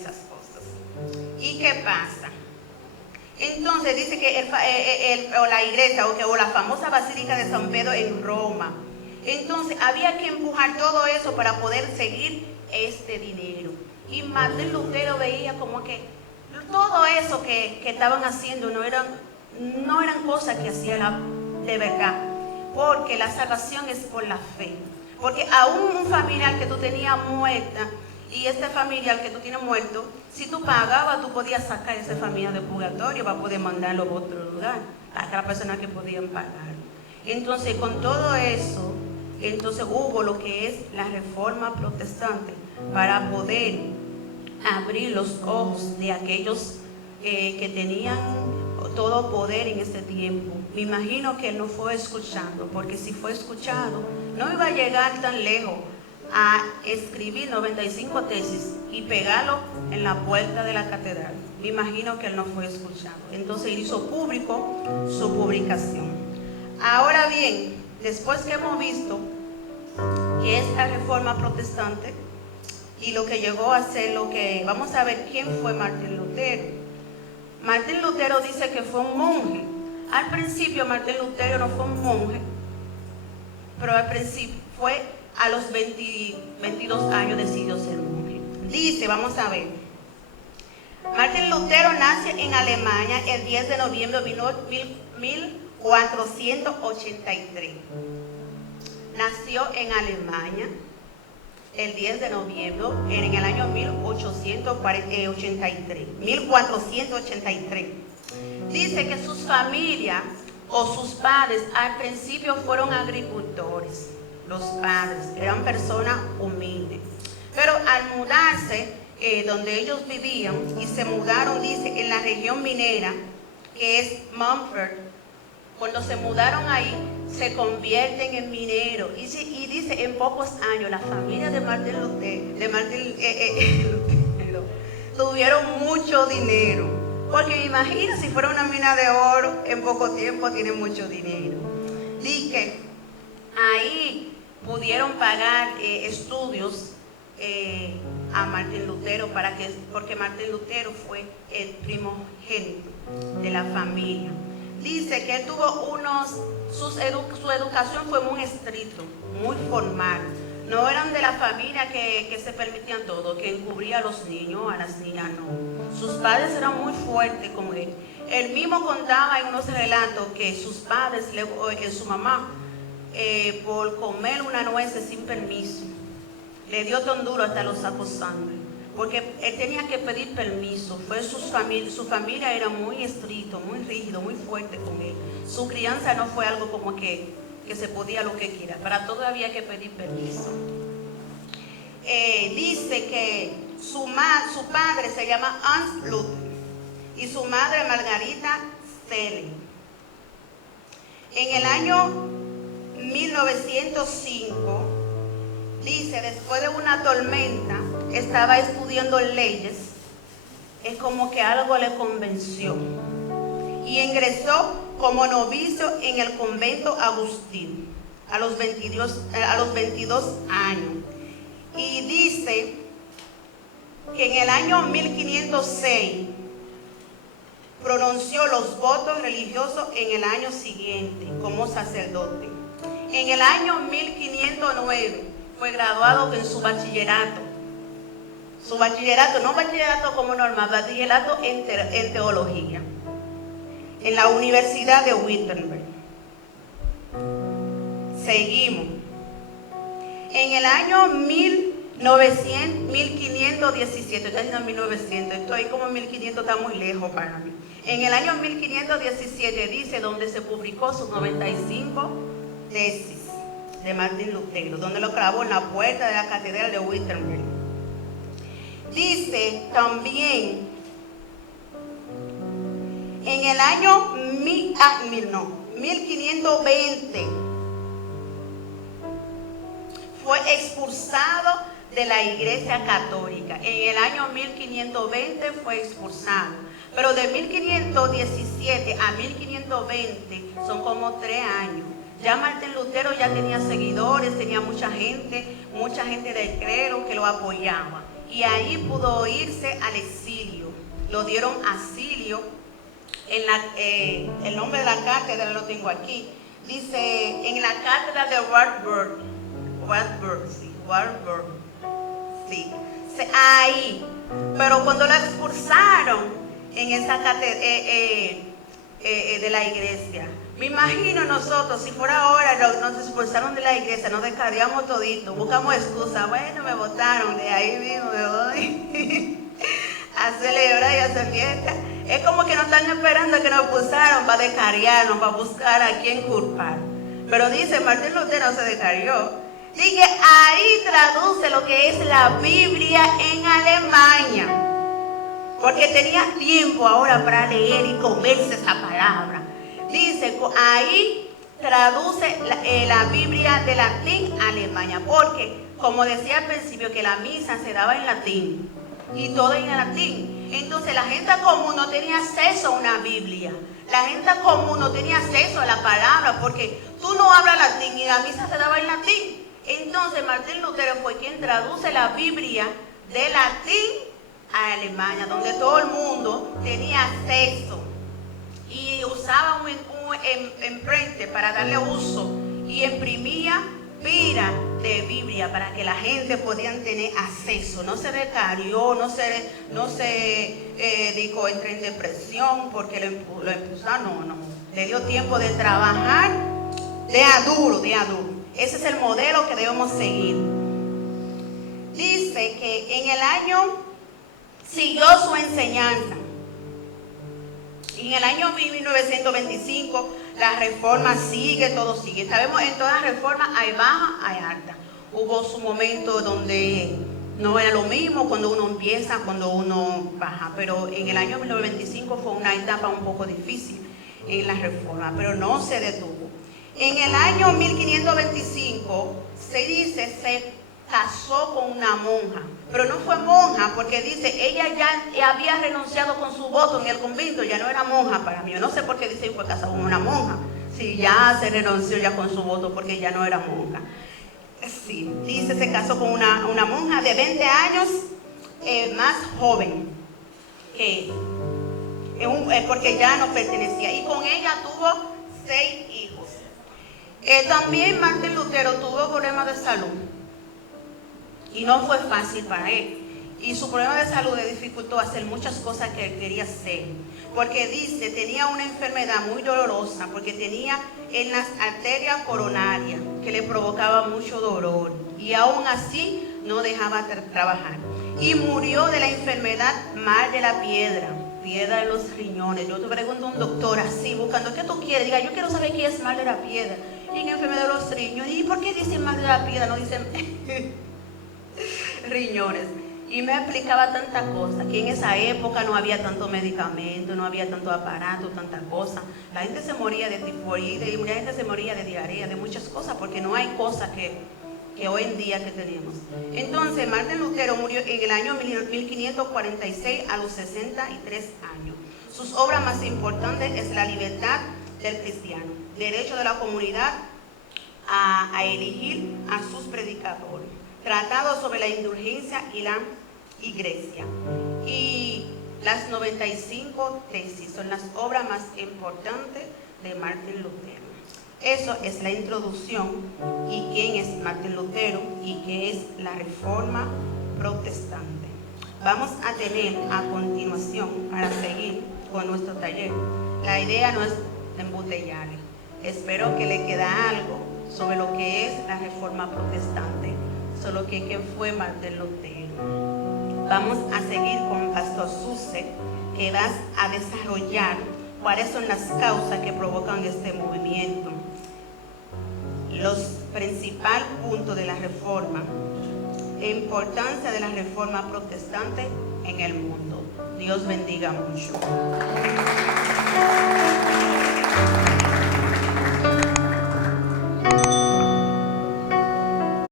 esas cosas. ¿Y qué pasa? Entonces dice que la iglesia o la famosa Basílica de San Pedro en Roma. Entonces había que empujar todo eso para poder seguir este dinero. Y Martín Lutero veía como que todo eso que estaban haciendo no eran cosas que hacían de verdad. Porque la salvación es por la fe. Porque aún un familiar que tú tenías muerta y este familiar que tú tienes muerto, si tú pagabas, tú podías sacar a esa familia del purgatorio para poder mandarlo a otro lugar, a las personas que podían pagar. Entonces, con todo eso, entonces hubo lo que es la reforma protestante para poder abrir los ojos de aquellos que tenían todo poder en este tiempo. Me imagino que él no fue escuchando, porque si fue escuchado, no iba a llegar tan lejos a escribir 95 tesis y pegarlo en la puerta de la catedral. Me imagino que él no fue escuchado. Entonces él hizo público su publicación. Ahora bien, después que hemos visto que es la reforma protestante y lo que llegó a ser lo que... Vamos a ver quién fue Martín Lutero. Martín Lutero dice que fue un monje. Al principio Martín Lutero no fue un monje, pero al principio fue a los 22 años decidió ser monje. Dice, vamos a ver. Martín Lutero nace en Alemania el 10 de noviembre de 1483. Nació en Alemania el 10 de noviembre en el año 1483. Dice que sus familias o sus padres al principio fueron agricultores. Los padres eran personas humildes. Pero al mudarse donde ellos vivían y se mudaron, dice, en la región minera, que es Mumford, cuando se mudaron ahí, se convierten en mineros. Y dice, en pocos años, la familia de Martín Lutero tuvieron mucho dinero. Porque imagina si fuera una mina de oro, en poco tiempo tiene mucho dinero. Dice que ahí pudieron pagar estudios a Martín Lutero, porque Martín Lutero fue el primogénito de la familia. Dice que él tuvo su educación fue muy estricto, muy formal. No eran de la familia que se permitían todo, que encubría a los niños, a las niñas no. Sus padres eran muy fuertes con él. Él mismo contaba en unos relatos que sus padres, su mamá, por comer una nuez sin permiso, le dio tan duro hasta los sacos sangre, porque él tenía que pedir permiso. Su familia era muy estricto, muy rígido, muy fuerte con él. Su crianza no fue algo como que se podía lo que quiera, para todo había que pedir permiso. Dice que su padre se llama Hans Luther y su madre Margarita Selling. En el año 1905, dice, después de una tormenta, estaba estudiando leyes, es como que algo le convenció y ingresó como novicio en el convento Agustín a los 22 años. Y dice que en el año 1506 pronunció los votos religiosos en el año siguiente como sacerdote. En el año 1509 fue graduado en su bachillerato. Su bachillerato, no bachillerato como normal, bachillerato en teología, en la Universidad de Wittenberg. Seguimos. En el año 1517, estoy diciendo 1900, estoy como 1500, está muy lejos para mí. En el año 1517 dice, donde se publicó sus 95 tesis de Martín Lutero, donde lo clavó en la puerta de la catedral de Wittenberg. Dice también, en el año 1520 fue expulsado de la Iglesia Católica. En el año 1520 fue expulsado, pero de 1517 a 1520 son como 3 años. Ya Martín Lutero ya tenía seguidores, tenía mucha gente del clero que lo apoyaba. y ahí pudo irse al exilio. Lo dieron asilio. El nombre de la cátedra lo tengo aquí. Dice, en la cátedra de Wartburg, sí. Ahí. Pero cuando la expulsaron en esa cátedra de la iglesia, me imagino nosotros, si fuera ahora, nos expulsaron de la iglesia, nos descarriamos todito, buscamos excusas. Bueno, me botaron, de ahí mismo me voy a celebrar y a hacer fiesta. Es como que nos están esperando a que nos expulsaron para descarriarnos, para buscar a quién culpar. Pero dice, Martín Lutero se descarrió. Dice, ahí traduce lo que es la Biblia en Alemania. Porque tenía tiempo ahora para leer y comerse esa palabra. Dice, ahí traduce la Biblia de latín a Alemania. Porque, como decía al principio, que la misa se daba en latín. Y todo en latín. Entonces la gente común no tenía acceso a una Biblia. La gente común no tenía acceso a la palabra. Porque tú no hablas latín y la misa se daba en latín. Entonces Martín Lutero fue quien traduce la Biblia de latín a Alemania, donde todo el mundo tenía acceso y usaba un imprente para darle uso y imprimía pila de Biblia para que la gente podía tener acceso. No se descarrió, no se dijo entré en depresión porque lo impulsaron, no. Le dio tiempo de trabajar de a duro. Ese es el modelo que debemos seguir. Dice que en el año siguió su enseñanza. Y en el año 1925 la reforma sigue, todo sigue. Sabemos en todas las reformas hay baja, hay alta. Hubo su momento donde no era lo mismo cuando uno empieza, cuando uno baja. Pero en el año 1925 fue una etapa un poco difícil en la reforma, pero no se detuvo. En el año 1525 se dice se casó con una monja, pero no fue monja porque dice ella ya había renunciado con su voto en el convento, ya no era monja para mí. Yo no sé por qué dice que fue casado con una monja, si ya se renunció ya con su voto porque ya no era monja. Sí, dice se casó con una monja de 20 años más joven que porque ya no pertenecía, y con ella tuvo 6 hijos. También Martín Lutero tuvo problemas de salud y no fue fácil para él, y su problema de salud le dificultó hacer muchas cosas que él quería hacer, porque dice tenía una enfermedad muy dolorosa, porque tenía en las arterias coronarias que le provocaba mucho dolor, y aún así no dejaba trabajar, y murió de la enfermedad mal de la piedra en los riñones. Yo te pregunto a un doctor así, buscando, ¿qué tú quieres? Diga, yo quiero saber qué es mal de la piedra. Y en enfermedad de los riñones. ¿Y por qué dicen mal de la piedra? No dicen riñones. Y me explicaba tantas cosas, que en esa época no había tanto medicamento, no había tanto aparato, tanta cosa. La gente se moría de tifoidea y mucha gente se moría de diarrea, de muchas cosas, porque no hay cosas que hoy en día que tenemos. Entonces Martín Lutero murió en el año 1546 a los 63 años. Sus obras más importantes es La libertad del cristiano, derecho de la comunidad a elegir a sus predicadores, tratado sobre la indulgencia y la iglesia, y las 95 tesis son las obras más importantes de Martín Lutero. Eso es la introducción y quién es Martín Lutero y qué es la Reforma Protestante. Vamos a tener a continuación, para seguir con nuestro taller, la idea no es embotellarle. Espero que le queda algo sobre lo que es la Reforma Protestante, sobre qué fue Martín Lutero. Vamos a seguir con Pastor Suse, que va a desarrollar cuáles son las causas que provocan este movimiento, los principales puntos de la reforma, importancia de la Reforma Protestante en el mundo. Dios bendiga mucho.